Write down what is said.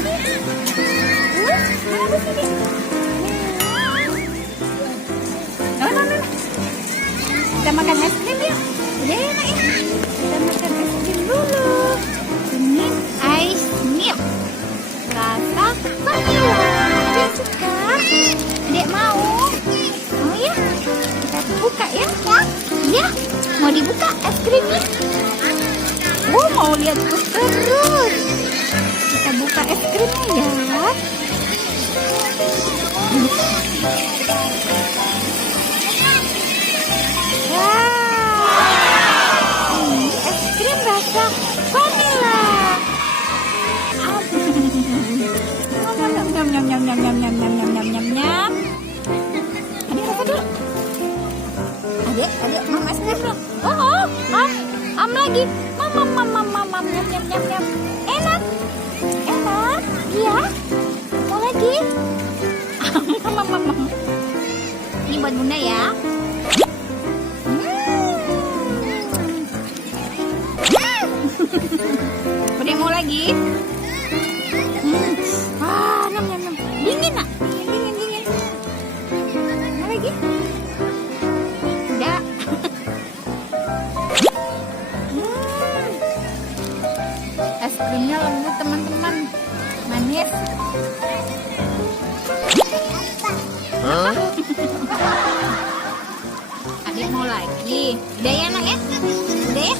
sih? Mana sih? Kita makan es krim yuk. Udah ya nak ya. Kita makan es krim dulu. Ini ice milk rasa vanilla. Adek suka? Adek mau? Mau ya? Kita buka ya? Ya? Mau dibuka es krimnya? Oh, mau lihat terus. Kita buka es krimnya ya. Wow, ini es krim rasa vanilla. Nyam nyam nyam nyam nyam nyam nyam nyam nyam nyam nyam. Adek rasa dulu. Adek mam es krim dulu. Oh, lagi. Mam nyam nyam nyam nyam. Enak, iya. Mau lagi? Mam. Ini buat bunda ya. Udah mau lagi? Nam. Dingin nak? Dingin. Mau lagi? Udah. Es krimnya lembut teman-teman, manis. Adik mau lagi? Udah ya nak ya? Udah ya?